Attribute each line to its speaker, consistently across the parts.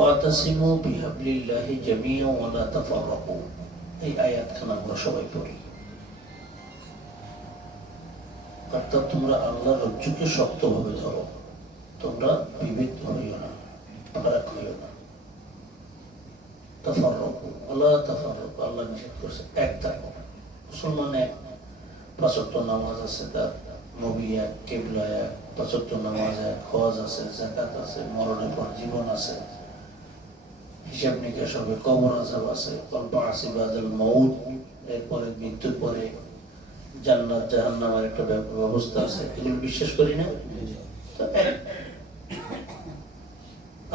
Speaker 1: ওয়াতাসিমু এই আমরা সবাই পড়ি। অর্থাৎ তোমরা রজ্জুকে শক্তভাবে ধরো। তোমরা বিভেদ হইও না ফারাক হইও না। আল্লাহ নিষেধ করছে এক থাকো মুসলমান এক, পাঁচক্ত নামাজ আছে তার, নবী এক, কেবলা এক, পাঁচক্ত নামাজ এক, হজ আছে জাকাত আছে, মরণের পর জীবন আছে। হিসাব নিকাশ হবে কবর আজাব আছে কল্প আসিবাদুল মৌত এরপরে মৃত্যুর পরে জান্নাত জাহান্নামের একটা ব্যবস্থা আছে এগুলো বিশ্বাস করি না?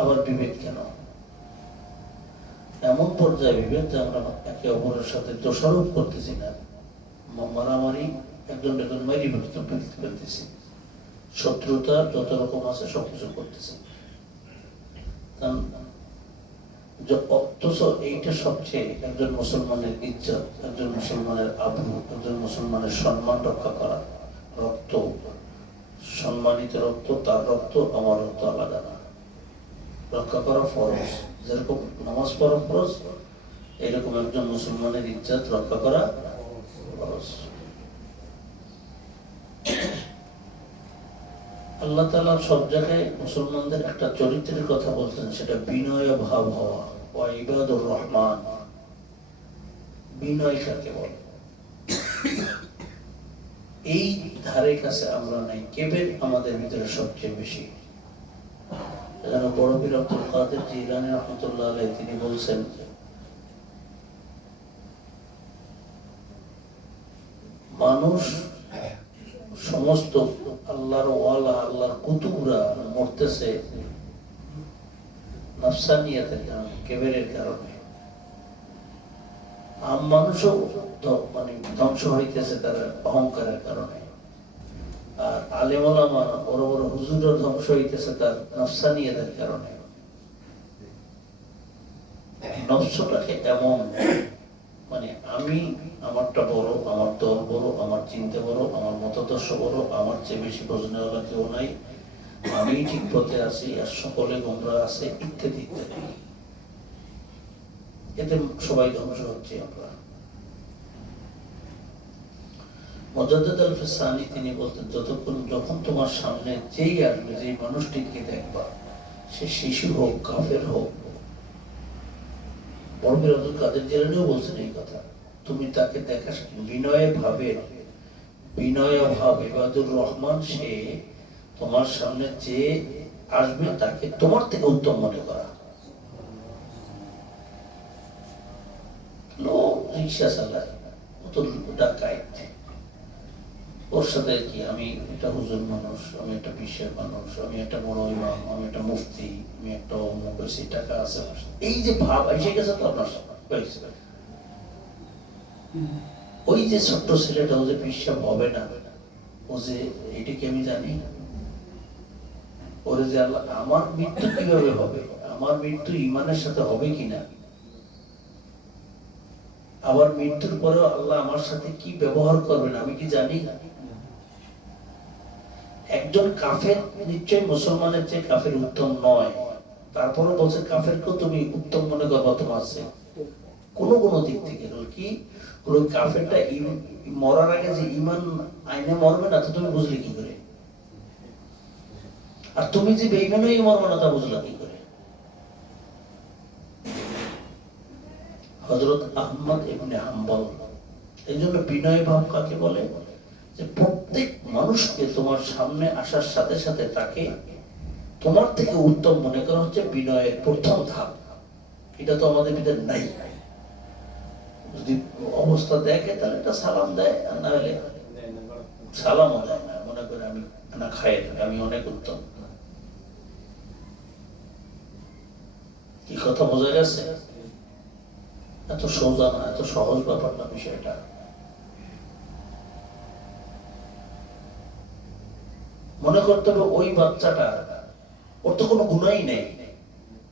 Speaker 1: আবার বিভেদ কেন? এমন পর্যায়ে বিভেদ যে আমরা একে অপরের সাথে দোষারোপ করতেছি না। মারামারি একজন একজন মারি ফেলতে ফেলতে ফেলতেছি। শত্রুতা যত রকম আছে সবকিছু করতেছি। কারণ যে- অথচ এইটা সবচেয়ে একজন মুসলমানের ইজ্জত, একজন মুসলমানের আবরু একজন মুসলমানের সম্মান রক্ষা করা। রক্ত, সম্মানিত রক্ত, তার রক্ত আমার রক্ত আলাদা না। রক্ষা করা ফরজ। যেরকম নামাজ পড়া ফরজ, এরকম একজন মুসলমানের ইজ্জত রক্ষা করা ফরজ। আল্লাহ তালা সব জায়গায় মুসলমানদের একটা চরিত্রের কথা বলছেন, সেটা বিনয় ভাব হওয়া। ও ইবাদুর রহমান। বিনয় কাকে বলে? এই ধারে কাছে আমরা নাই কেবের আমাদের ভিতরে সবচেয়ে বেশি। যেন বড় বীর আব্দুল কাদের জিলানি রহমতুল্লাহ আলাই তিনি বলছেন মানুষ সমস্ত আল্লাহর ওয়ালা, আল্লাহর কুতুবরা মরতেছে। নফসানিয়াতের কারণে কেবেরের কারণে। আম মানুষও মানে ধ্বংস হইতেছে তার অহংকারের কারণে। আর আলেমা বড় বড় হুজুরও ধ্বংস হইতেছে তার নফসানিয়াতের কারণে। নফসটাকে এমন মানে আমি আমারটা বড়, আমার দল বড়, আমার চিন্তা বড়, আমার মতাদর্শ বড়, আমার চেয়ে বেশি বোঝনেওয়ালা কেউ নাই। আমি ঠিক পথে আছি আর সকলে গোমরা আছে, ইত্যাদি ইত্যাদি। এতে সবাই ধ্বংস হচ্ছে আমরা। তিনি বলতেন, যতক্ষণ যখন তোমার সামনে যেই আসবে যেই মানুষটিকে দেখবা, সে শিশু হোক, কাফের হোক বড়বীর আব্দুল কাদের জেলানিও বলছেন এই কথা। তুমি তাকে দেখা বিনয় ভাবে। বিনয় ভাব। ইবাদুর রহমান সে তোমার সামনে যে আসবে, তাকে তোমার থেকে উত্তম মনে করা। লোক রিক্সা চালায় অত ডাকাইত ওর সাথে কি? আমি একটা হুজুর মানুষ, আমি একটা বিশ্বের মানুষ, আমি একটা বড় ইমাম, আমি একটা মুফতি, আমি একটা অমুক বেশি টাকা আছে এই যে ভাব এসে গেছে তো আপনার ওই যে ছোট্ট ছেলেটা, ও যে বিশ্বাস হবে না, ও যে, এটা কি আমি জানি? ওরে যে আল্লাহ, আমার মৃত্যু কীভাবে হবে? আমার মৃত্যু ইমানের সাথে হবে কিনা? আবার মৃত্যুর পরেও আল্লাহ আমার সাথে কি ব্যবহার করবেন, আমি কি জানি? না একজন কাফের নিশ্চয়ই মুসলমানের চেয়ে কাফের উত্তম নয়। তারপরে বলছে, কাফেরকেও তুমি উত্তম মনে করবা তোমার চেয়ে কোনো কোনো দিক থেকে কি? কাফেরটা মরার আগে যে ইমান আইনে মরবে না, তো তুমি বুঝলে কি করে? আর তুমি যে বেইমান হয়ে মরবে না, তা বুঝলা কি করে? হজরত আহমদ হাম্বল এই জন্য বিনয় ভাব কাকে বলে? প্রত্যেক মানুষকে তোমার সামনে আসার সাথে সাথে তাকে তোমার থেকে উত্তম মনে করা হচ্ছে বিনয়ের প্রথম ধাপ। এটা তো আমাদের ভিতরে নাই। যদি অবস্থা দেখে, তাহলে একটা সালাম দেয়, আর না হলে সালামও দেয় না। মনে করে আমি না খাই, আমি অনেক উত্তম। কি কথা বোঝা গেছে? এত সোজা না, এত সহজ ব্যাপার না বিষয়টা। মনে করতে হবে ওই বাচ্চাটা ওর তো কোনো গুণাই নেই।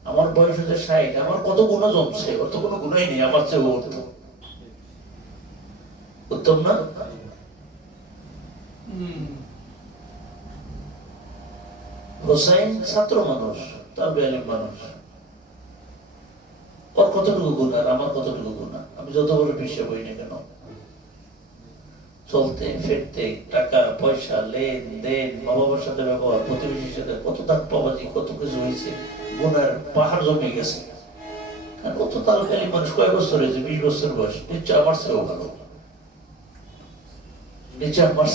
Speaker 1: আমার বয়স হচ্ছে ষাট আমার কত গুণা জমছে ওর তো কোনো গুণাই নেই আমার চেয়ে ও উত্তম উত্তম না? হোসাইন ছাত্র মানুষ তার বেআলিম মানুষ। ওর কতটুকু গুণ আর আমার কতটুকু গুণ? আমি যত বড় বিশ্বে বই না কেন? চলতে, ফিরতে, টাকা, পয়সা, লেন দেন মা বাবার সাথে ব্যবহার প্রতিবেশীর সাথে কত দাগ পাবাজি কত কিছু হয়েছে গুণার পাহাড় জমে গেছে। তালকালি মানুষ বছর হয়েছে? বিশ বছর বয়স। নিশ্চয় আমার চেয়েও ভালো। আমার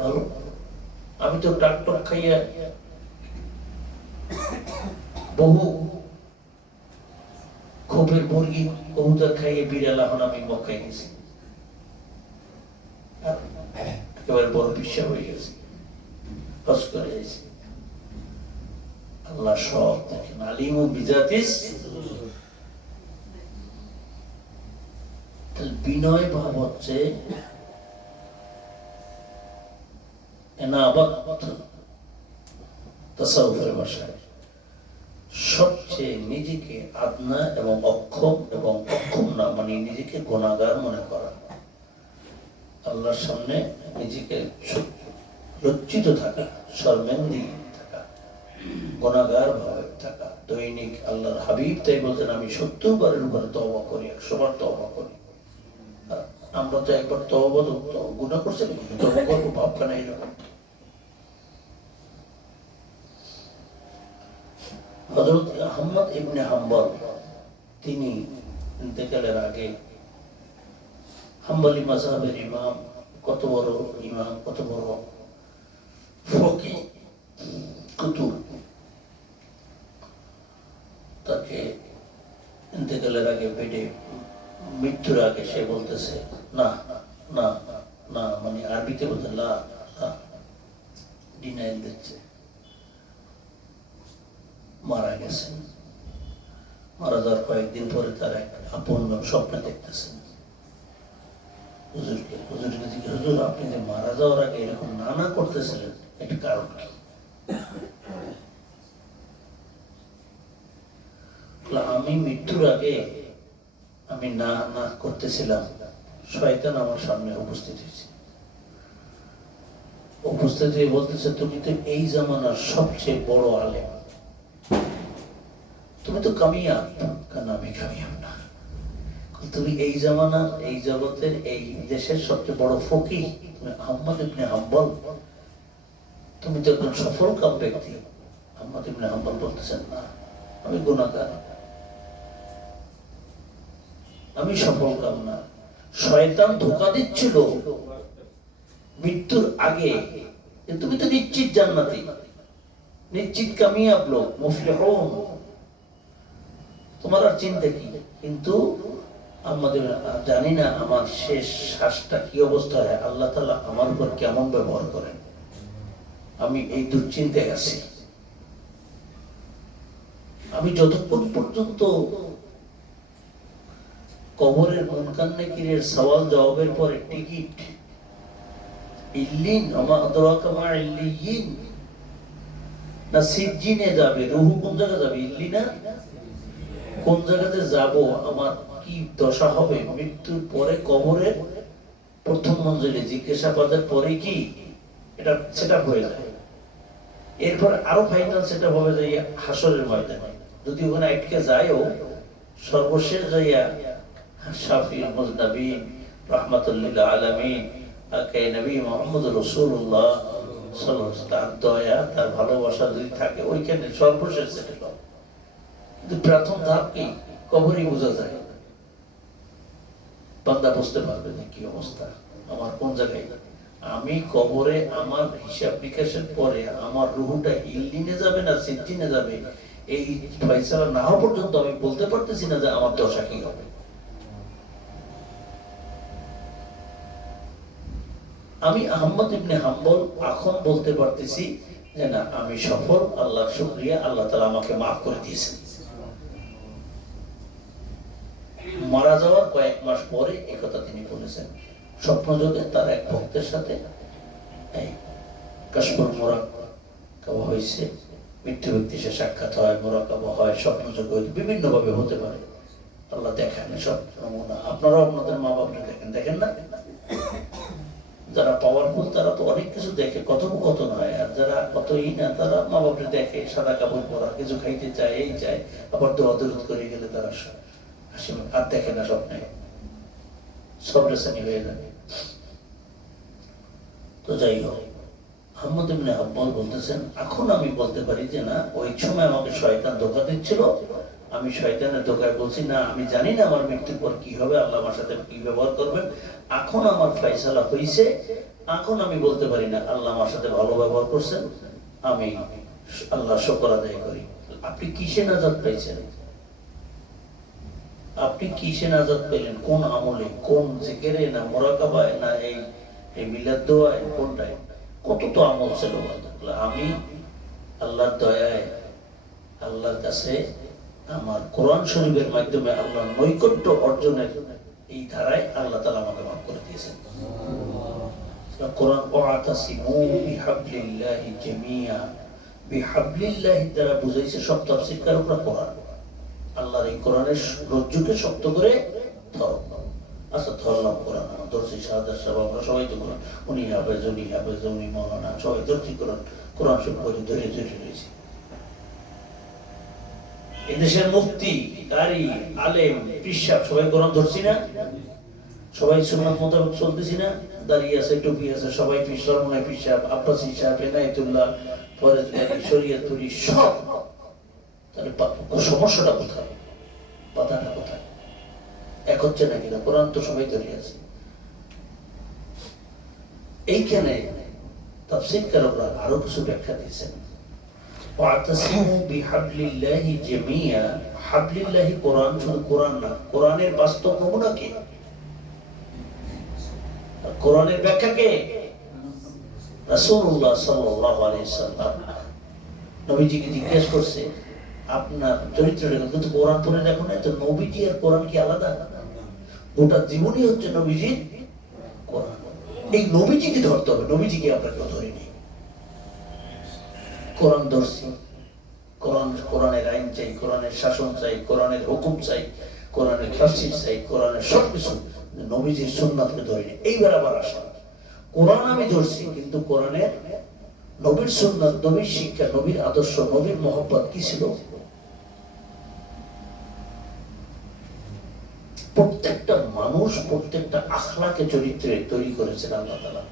Speaker 1: ভালো। আমি তো ডাক্তার খাইয়া বহু ক্ষোভের মুরগি, কবুতর খাইয়ে বিড়াল এখন আমি গেছি আর একেবারে বড় বিশ্বা হয়ে গেছে। হস করে গেছি। আল্লাহ সব দেখেন। আলিম ও বিজাতিস বিনয় ভাব হচ্ছে সবচেয়ে নিজেকে আদনা এবং অক্ষম এবং অক্ষম না মানে নিজেকে গোনাগার মনে করা। আল্লাহর সামনে নিজেকে লজ্জিত থাকা, শর্মেন্দি থাকা গোনাগার ভাবে থাকা, দৈনিক আল্লাহর হাবিব তাই বলছেন, আমি সত্তর বারের উপরে তওবা করি একশো বার তওবা করি। আমরা তো একবার তওবা তো গুণা করছি তওবা করব ভাবখানা এরকম। হজরত আহমদ ইবনে হাম্বল, তিনি ইন্তেকালের আগে হাম্বলি মাযহাবের ইমাম, কত বড় ইমাম, কত বড় ফকি, কুতুব। তাকে ইন্তেকালের আগে বেডে মৃত্যুর আগে সে বলতেছে, না না না মানে আরবিতে বলতে, লা ডিনাইল দিচ্ছে। মারা গেছেন মারা যাওয়ার কয়েকদিন পরে তার এক আপন স্বপ্নে দেখতেছেন হুজুর আপনি যে মারা যাওয়ার আগে এরকম না না করতেছিলেন কারণ আমি মৃত্যুর আগে আমি না না করতেছিলাম শয়তান আমার সামনে উপস্থিত হয়েছে। উপস্থিত হয়ে বলতেছে তুমি তো এই জামানার সবচেয়ে বড় আলেম তুমি তো কামিয়াব কারণ আমি কামিয়াব তুমি এই জামানার এই জগতের, এই দেশের সবচেয়ে বড় ফকি আহম্মদ ইবনে হাম্বল। তুমি তো একজন সফল কাম ব্যক্তি। আহম্মদ ইবনে হাম্বল বলতেছেন, না, আমি গুণাগার আমি সফল কাম না। শয়তান ধোকা দিচ্ছিল মৃত্যুর আগে তুমি তো নিশ্চিত জান্নাতি। নিশ্চিত কামিয়াব লোক, মুফলিহুন। তোমার আর চিন্তা কি? কিন্তু আমাদের জানি না আমার শেষ শ্বাসটা কি অবস্থা হয়। আল্লাহ তালা আমার উপর কেমন ব্যবহার করেন? আমি এই দুশ্চিন্তায় আছি। আমি যতক্ষণ পর্যন্ত কবরের মুনকান নাকিরের সওয়াল জবাবের পরে টিকিট, ইল্লিন, আমা আদরাকা মা ইল্লিয়িন না সিজ্জিনে যাবে, রুহু কোন জায়গা যাবে? ইল্লিনা? কোন জায়গাতে যাব? আমার কি দশা হবে? মৃত্যুর পরে কবরে প্রথম মঞ্জিলে জিজ্ঞাসাবাদের পরে কি? এটা সেটা হয়ে যায় এরপর আরও ফাইনাল সেটা হবে যে হাসরের ময়দানে। যদি ওখানে আটকে যায়ও, সর্বশেষ যাইয়া শাফি মুজনবী রহমতুল্লিল আলমিন, আকে নবী মোহাম্মদ রসুল্লাহ তার দয়া, তার ভালোবাসা যদি থাকে, ওইখানে সর্বশেষ সেটেল কিন্তু প্রথম ধাপ কি? কবরই বোঝা যায়। বান্দা বুঝতে পারবে না কি অবস্থা? আমার কোন জায়গায়? আমি কবরে আমার হিসাব নিকাশের পরে আমার রুহুটা ইল্লিনে যাবে না সিদ্দিনে যাবে? এই ফয়সালা না হওয়া পর্যন্ত আমি বলতে পারতেছি না যে আমার দশা কি হবে। আমি আহমদ ইবনে হাম্বল এখন বলতে পারতেছি যে না, আমি সফল আল্লাহ শুক্রিয়া, আল্লাহ তালা আমাকে মাফ করে দিয়েছেন। মারা যাওয়ার কয়েক মাস পরে একথা তিনি বলেছেন। স্বপ্নযোগে তার এক ভক্তের সাথে কাশ্মীর মোরাকাবা হয়েছে। মৃত্যু ব্যক্তি সে সাক্ষাৎ হয় মোরাকাবা হয় স্বপ্নযোগ বিভিন্ন ভাবে হতে পারে। আল্লাহ দেখেন সব নমুনা। আপনারাও আপনাদের মা বাপকে দেখেন দেখেন না? যারা পাওয়ারফুল তারা তো অনেক কিছু দেখে কথোপকথন হয় আর যারা কতই না, তারা মা বাপরে দেখে, সাদা কাপড় পরা, কিছু খাইতে চায়, এই চায়, আবার দোয়া দরুদ করে গেলে তারা আর দেখে না স্বপ্নে। সব রেসানি হয়ে যাবে। তো যাই হোক আহমদ ইবনে আব্বাস বলতেছেন, এখন আমি বলতে পারি যে আমি শয়তানের ধোকায় বলছি, না, আমি জানি না আমার মৃত্যুর পর কি হবে, আল্লাহ আমার সাথে কি ব্যবহার করবেন। এখন আমার ফয়সালা হয়েছে এখন আমি বলতে পারি না, আল্লাহ আমার সাথে ভালো ব্যবহার করছেন। আমি আল্লাহ শকর আদায় করি। আপনি কিসে নাজাত পাইছেন? আপনি কিসে নাজাত পেলেন? কোন আমলে? কোন জিকেরে? না মোরাকাবায়? না এই এই মিলাদ দোয়ায়? কোনটায়? কত তো আমল ছিল আল্লাহ। আমি আল্লাহর দয়ায়, আল্লাহর কাছে আমার কোরআন শরীফের মাধ্যমে আল্লাহর নৈকট্য অর্জনের এই ধারায় আল্লাহ তালা আমাকে মাফ করে দিয়েছেন। কোরআন, ওয়াতাসিমু বিহাবলিল্লাহি জামিয়া বিহাবলিল্লাহি দ্বারা বুঝাইছে, সব তাফসীরকার উপর কোরআন আল্লাহর এই কোরআনের রজ্জুকে শক্ত করে ধরো। আচ্ছা ধরলাম কোরআন। শাহাদার সাহেব, আমরা সবাই তো কোরআন। উনি উনি উনি মৌলানা, সবাই ধরছি কোরআন। কোরআন সব করে ধরে ধরে রয়েছে। এদেশের মুক্তি কারি, আলেম পিসাব সবাই কোরআন ধরছি না? সবাই সুন্নাত মোতাবেক চলতেছি না? দাঁড়িয়ে আছে, টুপি আছে, সবাই পিসাব মনে পিসাব আব্বাসি সাহেব, এনায়তুল্লাহ, ফরেজ শরিয়তুরি সব তাহলে সমস্যাটা কোথায়? বাধাটা কোথায়? এক হচ্ছে না? কোরআন তো সবাই ধরে আছে এইখানে আরও কিছু ব্যাখ্যা দিয়েছেন। ওয়াতাসিমু বিহাবলিল্লাহি জামিয়া। হাবলিল্লাহি কোরআন শুধু কোরআন না, কোরআনের বাস্তব নমুনা কে? কোরআনের ব্যাখ্যা কে? রাসূলুল্লাহ সাল্লাল্লাহু আলাইহি সাল্লাম নবীজিকে জিজ্ঞেস করছে আপনার কিন্তু কোরআন নবীজি আর কোরআন কি আলাদা? গোটা জীবনই হচ্ছে নবীজির কোরআন। এই নবীজিকে ধরতে হবে, নবীজিকে কেউ কোরআন কোরআন, কোরআনের আইন চাই, কোরআনের শাসন চাই, কোরআনের হুকুম চাই, কোরআনের তাফসীর চাই, কোরআনের সব কিছু নবীজির সুন্নাতকে ধরিনি। এইবার আবার আসা। কোরআন আমি ধরছি, কিন্তু কোরআনের নবীর সুন্নাত, নবীর শিক্ষা, নবীর আদর্শ, নবীর মহব্বত কি ছিল? প্রত্যেকটা মানুষ প্রত্যেকটা আখলাকে চরিত্রে তৈরি করেছেন আল্লাহ তালা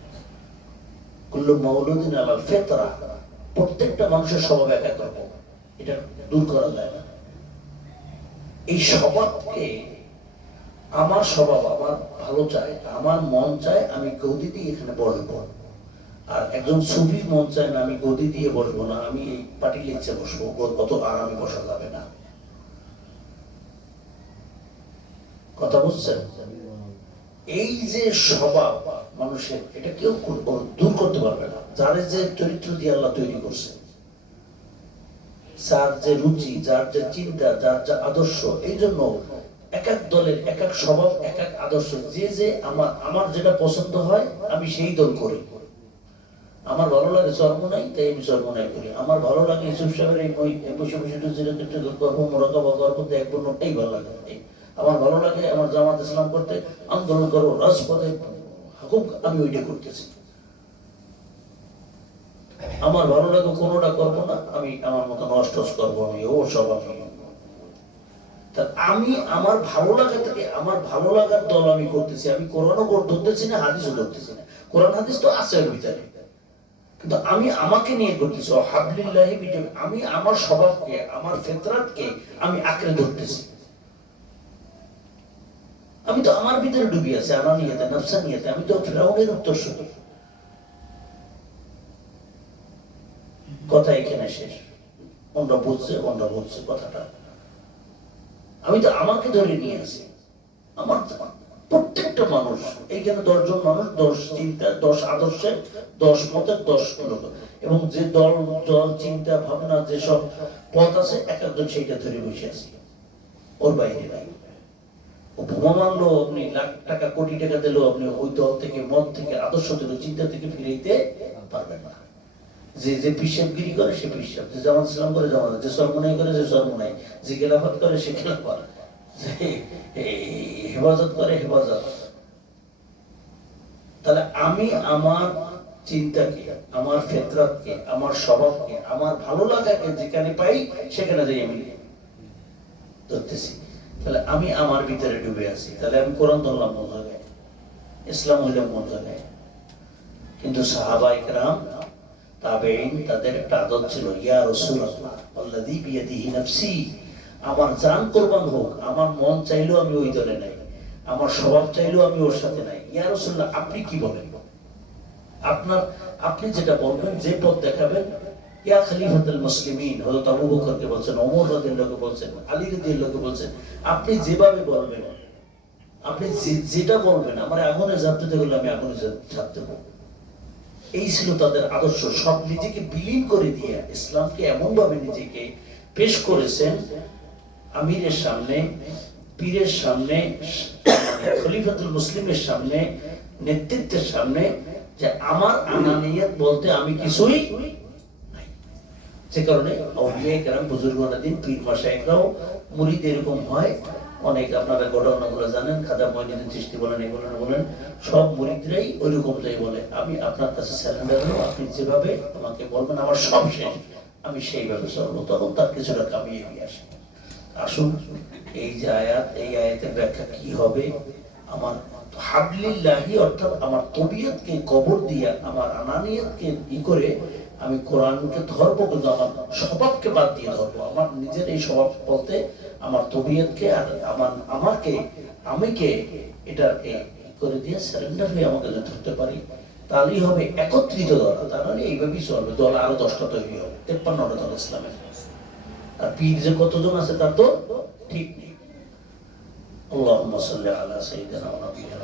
Speaker 1: কুল্লু মৌলুদ্দিন আলাল ফেতরা, প্রত্যেকটা মানুষের স্বভাব এক এক রকম। এটা দূর করা যায় না। এই স্বভাবকে আমার স্বভাব আমার ভালো চায়, আমার মন চায়, আমি গদি দিয়ে এখানে বসবো আর একজন সুফি মন চায় না, আমি গদি দিয়ে বসবো না, আমি এই পাটি লিখছে বসবো অত আরামে বসা যাবে না। কথা বুঝছেন? এই যে স্বভাব মানুষের, এটা কেউ দূর করতে পারবে না। যার যে চরিত্র দিয়ে আল্লাহ তৈরি করছে, যার যে রুচি, যার যে চিন্তা, যার যে আদর্শ, এই জন্য এক এক দলের এক এক স্বভাব, এক এক আদর্শ, যে যে আমার আমার যেটা পছন্দ হয়, আমি সেই দল করি। আমার ভালো লাগে চর্মনাই, তাই আমি চর্মনাই করি। আমার ভালো লাগে ইসুফ সাহেবের এই বসে বসে এক বর্ণটাই ভালো লাগে। আমার ভালো লাগে আমার জামাত ইসলাম করতে আন্দোলন করো, রাজপথে হুকুম, আমি ওইটা করতেছি। আমার ভালো লাগে কোনোটা করব না, আমি আমার মতো নষ্ট করব আমি ও সব তা আমি আমার ভালো লাগা থেকে, আমার ভালো লাগার দল আমি করতেছি, আমি কোরআনও কর- ধরতেছি না, হাদিসও ধরতেছি না। কোরআন, হাদিস তো আছে এর ভিতরে। কিন্তু আমি আমাকে নিয়ে করতেছি, হাবলিল্লাহি আমি আমার স্বভাবকে, আমার ফেতরাতকে আমি আঁকড়ে ধরতেছি। আমি তো আমার ভিতরে ডুবি আছি, আমার নিয়েতে নফসা নিয়েতে, আমি তো ফেরাউনের উত্তর শুধু কথা এখানে শেষ। অন্য বুঝছে অন্য বুঝছে কথাটা। আমি তো আমাকে ধরে নিয়ে আসি আমার প্রত্যেকটা মানুষ, এইখানে দশজন মানুষ, দশ চিন্তা, দশ আদর্শে দশ মতের, দশ লোক। এবং যে দল দল, চিন্তা, ভাবনা, যেসব পথ আছে, এক একজন সেইটা ধরে বসে আছি। ওর বাইরে নাই। ও আপনি লাখ টাকা, কোটি টাকা দিলেও আপনি ওই দল থেকে মত থেকে, আদর্শ থেকে, চিন্তা থেকে ফিরাইতে পারবেন না। যে যে পিসাবগিরি করে, সে পিসাব। যে জামাত ইসলাম করে, জামাত যে সরমনাই করে যে সরমনাই যে খেলাফত করে, সে খেলাফত। হেফাজত করে, হেফাজত। তাহলে আমি আমার চিন্তাকে, আমার ফেতরাতকে, আমার স্বভাবকে, আমার ভালো লাগাকে যেখানে পাই, সেখানে যাই আমি। ধরতেছি। তাহলে আমি আমার ভিতরে ডুবে আছি। তাহলে আমি কোরআন ধরলাম কোন জায়গায়? ইসলাম হইলাম কোন জায়গায়? কিন্তু সাহাবা ইকরাম তাবেইন তাদের একটা আদত ছিল, ইয়া রাসূলুল্লাহ, আল্লাযী বিয়াদিহি নাফসি, আমার জান কুরবান হোক, আমার মন চাইলেও আমি ওই দলে নাই, আমার স্বভাব চাইলেও আমি ওর সাথে নাই। ইয়া রাসূলুল্লাহ, আপনি কি বলেন? আপনার, আপনি যেটা বলবেন, যে পথ দেখাবেন ইয়া খলিফাতুল মুসলিমিন, হযরত আবু বকরকে বলছেন, ওমর রাদিয়াল্লাহু বলছেন, আলী রাদিয়াল্লাহু বলছেন, আপনি যেভাবে বলবেন, আপনি যেটা বলবেন, আমার আগুনে ঝাঁপতে গেলে আমি আগুনে ঝাঁপতে বলব এই ছিল তাদের আদর্শ সব নিজেকে বিলীন করে দিয়ে ইসলামকে এমন ভাবে নিজেকে পেশ করেছেন, আমিরের সামনে, পীরের সামনে মানে খলিফাতুল মুসলিমের সামনে, নেতৃত্বের সামনে, যে আমার আনানিয়ত বলতে আমি কিছুই। যে কারণে পীর এরকম হয়। অনেক আপনারা ঘটনাগুলো জানেন, খাদা মহিনুদ্দিন বলেন এই বলেন, সব মুরিদরাই ওইরকম যাই বলে। আমি আপনার কাছে স্যালেন্ডার হলো আপনি যেভাবে আমাকে বলবেন, আমার সব শেষ। আমি সেইভাবে চলবো। তখন তার কিছুটা কামিয়ে নিয়ে আসি। আসুন, এই যে আয়াত, এই আয়াতের ব্যাখ্যা কি হবে? আমার হাবলিল্লাহি, অর্থাৎ আমার তবিয়তকে কবর দিয়া, আমার আনানিয়তকে ই করে আমি কোরআনকে ধরবো কিন্তু আমার স্বভাবকে বাদ দিয়ে ধরবো। আমার নিজের এই স্বভাব বলতে আমার তবিয়তকে আর আমার আমাকে, আমিকে এটা করে দিয়ে সারেন্ডার হয়ে আমাকে ধরতে পারি, তাহলেই হবে একত্রিত দল। মানে এইভাবেই চলবে। দল আরও দশটা তৈরি হবে। তেপ্পান্নটা দল ইসলামের। আর পীর যে কতজন আছে তার তো ঠিক নেই। আল্লাহুম্মা সাল্লি আলা সাইয়্যিদিনা ওয়া নাবিয়িনা।